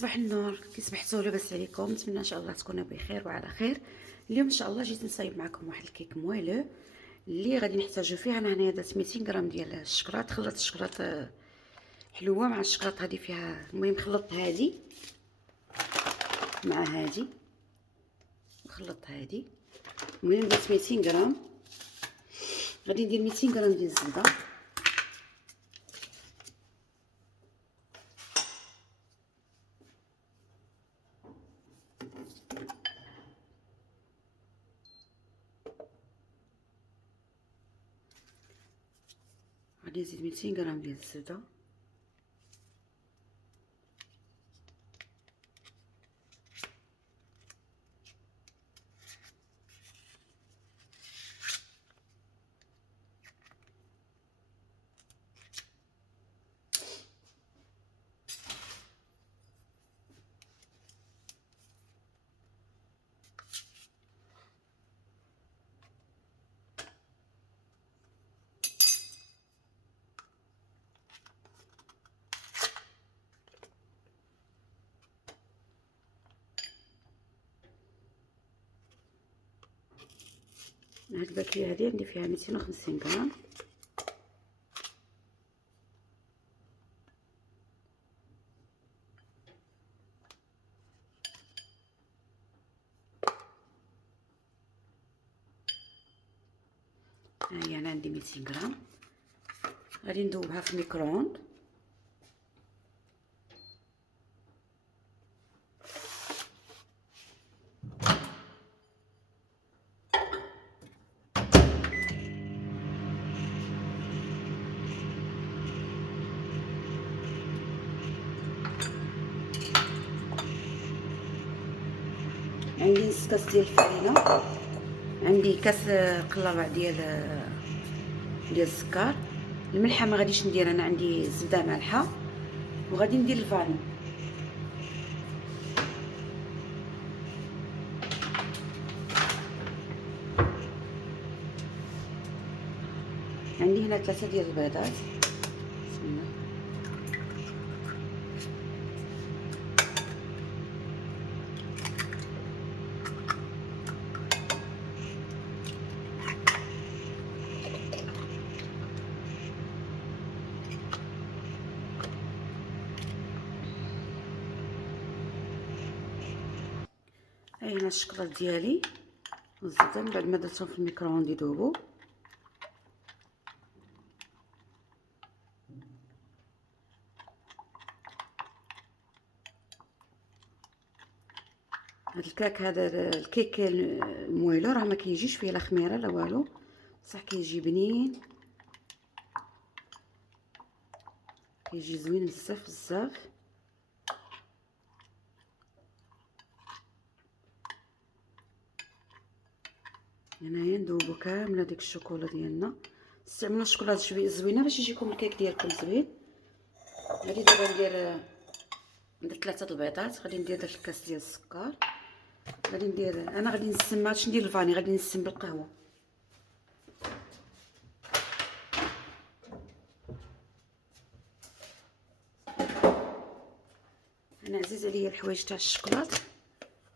صباح النور، كي صبحتوا لاباس عليكم؟ نتمنى ان شاء الله تكونوا بخير وعلى خير. اليوم ان شاء الله جيت نصايب معكم واحد الكيك موالو اللي غادي نحتاجو فيه. انا هنايا درت 200 غرام ديال الشكلاط، خلطت الشكلاط حلوه مع الشكلاط هذه فيها. المهم خلطت هذه مع هذه وخلطت هذه. المهم درت 200 غرام. غادي ندير 200 غرام ديال الزبده، غادي نزيد 200 غرام ديال الزبده، هاد الباكيه هادي عندي فيها 250 غرام. ها هي انا عندي 200 غرام. غادي نذوبها في الميكرووند. عندي نص كاس ديال الفرينه، عندي كاس قلابع ديال السكر. الملحه ما غاديش ندير، انا عندي زبده مالحه. وغادي ندير الفاني. عندي هنا 3 ديال البيضات. بسم الله. هاي هنا الشكلاط ديالي والزبده من بعد ما درتهم في الميكرووند يذوبوا. هاد الكاك، هذا الكيك المويلو، راه ما كيجيش فيه لا خميره لا والو، بصح كيجي بنين، كيجي زوين بزاف بزاف. هنايا ندوبو كامله ديك الشوكولا ديالنا. استعملوا الشوكولاته زوينه باش يجيكم الكيك ديالكم زوين. غادي دابا ندير 3 البيضات. غادي ندير داك الكاس ديال السكر. غادي ندير، انا غادي نسم، ماغاديش ندير الفاني، غادي نسم بالقهوه. انا عزيز عليا الحوايج تاع الشوكولاط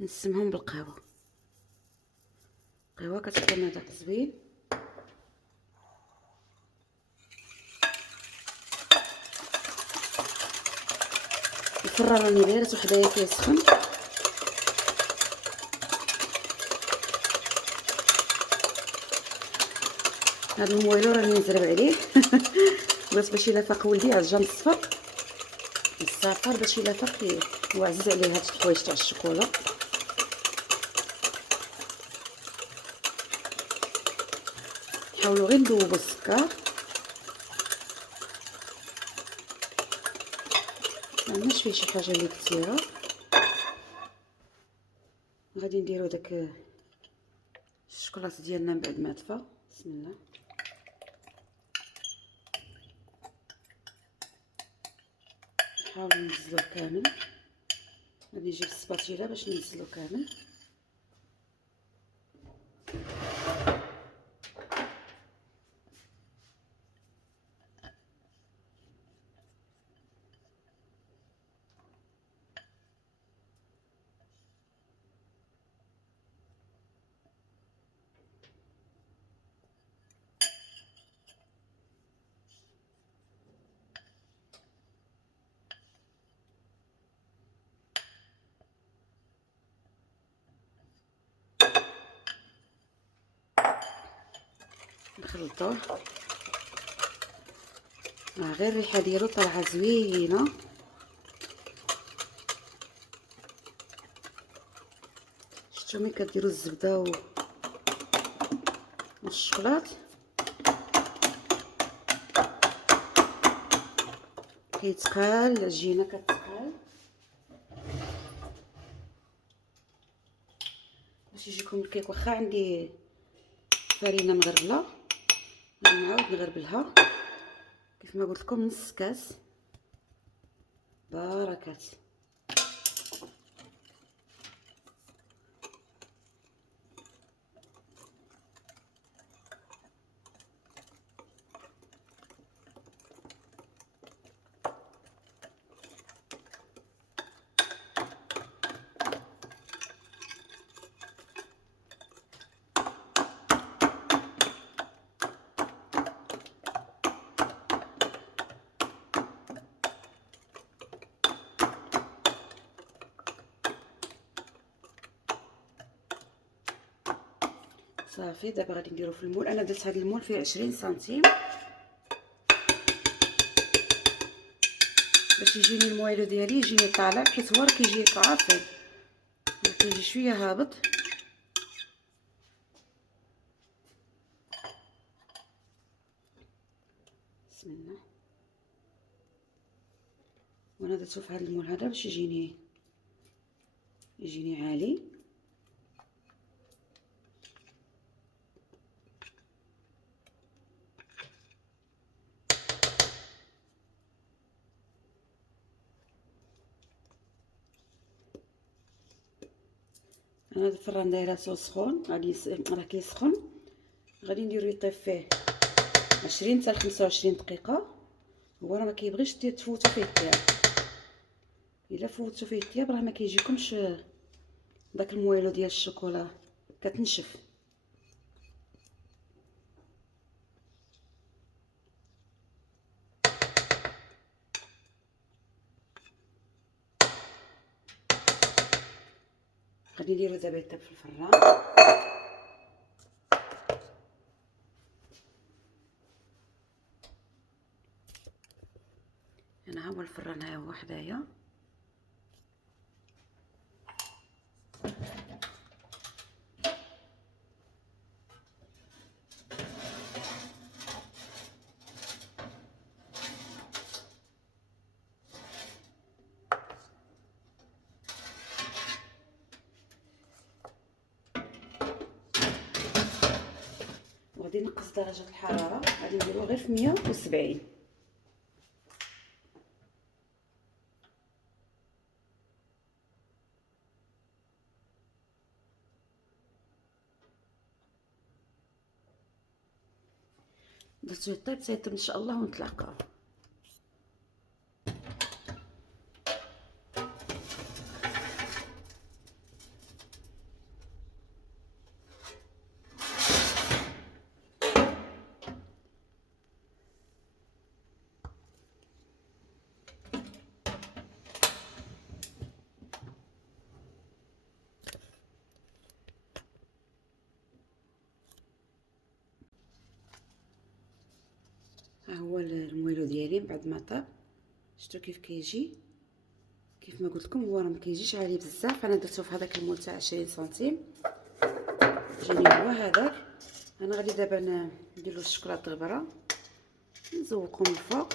نسمهم بالقهوه. القهوه كتعطي مذاق زوين. الفران راني دايره وحدايا كيسخن. هذا المويلو راني نزرب عليه بس باش الا فاق ولدي عجا نصفق السافر باش الا فاق. هو عزيز عليه هاد الحوايج تاع الشوكولا. حاولوا غير ندوبوا السكر، معناش فيه شي حاجه اللي كثيره. غادي نديرو داك الشوكولاط ديالنا من بعد ما طفى. بسم الله. نحاول ننزلوه كامل. غادي نجيب السباتيلا باش ننزلو كامل. نخلطوه. غير الريحه ديالو طالعه زوينه. شفتو ملي كديروا الزبده والشوكولات كيتقال، العجينه كتقال باش يجيكم الكيك. واخا عندي فرينه مغربله غادي نعاود نغربلها كيف ما قلت لكم، نص كاس. بركات. صافي دابا غادي نديرو في المول. انا درت هذا المول فيه 20 سنتيم باش يجيني المويلو ديالي يجيني طالع، حيت هو راه كيجي عافر، كيجي شويه هابط. بسم الله. وانا درتو في هذا المول هذا باش يجيني عالي. انا هذا الفران دايراتو سخون، غادي راه كيسخن. غادي نديرو يطيب فيه 20 حتى ل 25 دقيقه. هو راه ما كيبغيش تفوتو فيه الطياب. الا فوتو فيه الطياب راه ما كيجيكمش داك المويلو ديال الشوكولا، كتنشف. غادي نديرو دابا يطيب في الفران. انا ها هو الفران، ها هو حدايا. وغادي نقص درجه الحراره، غادي نديرو غير في 170. درتو يطيب تيطيب ان شاء الله ونتلاقاو. ها هو المويلو ديالي بعد ما طاب. شفتو كيف كيجي؟ كيف ما قلت لكم هو راه ما كيجيش عالي بزاف. انا درتو في هذاك المول تاع 20 سنتيم، جاني هو هذاك. انا غادي دابا ندير له الشكلاط غبره، نزوقو من الفوق.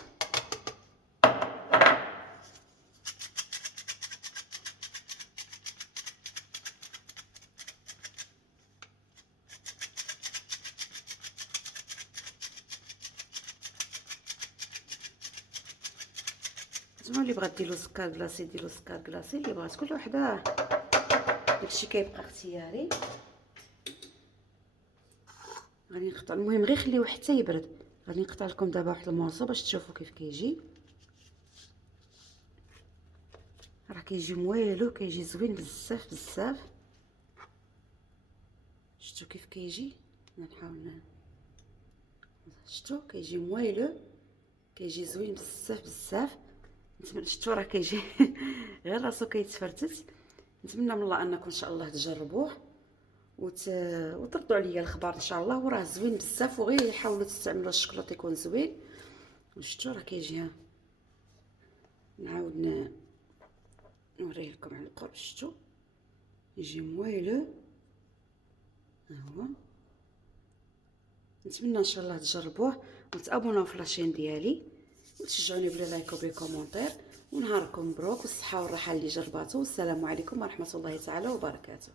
نتوما اللي بغات ديروا سكر كلاصي ديروا سكر كلاصي، اللي بغات كل وحده داكشي كيبقى اختياري. غادي نقطع، المهم غير خليوه حتى يبرد. غادي نقطع لكم دابا واحد المورصو باش تشوفوا كيف كيجي. راه كيجي مويلو، كيجي زوين بزاف بزاف. شفتوا كيف كيجي؟ نحاول شفتوا كيجي مويلو، كيجي زوين بزاف بزاف. نتمنى شفتوا راه كيجي غير راسو كيتفرتت. نتمنى من الله انكم ان شاء الله تجربوه وتردوا عليا الخبر ان شاء الله. وراه زوين بزاف، وغير حاولوا تستعملوا الشكلاط يكون زوين. شفتوا راه كيجي، ها نعاود نوريه لكم على القرب. شفتوا يجي مويلو. ها هو. نتمنى ان شاء الله تجربوه وتابوناو في لاشين ديالي وتشجعوني بلي لايك وبلي كومونتير. ونهاركم مبروك والصحه والراحه اللي جرباتو. والسلام عليكم ورحمه الله تعالى وبركاته.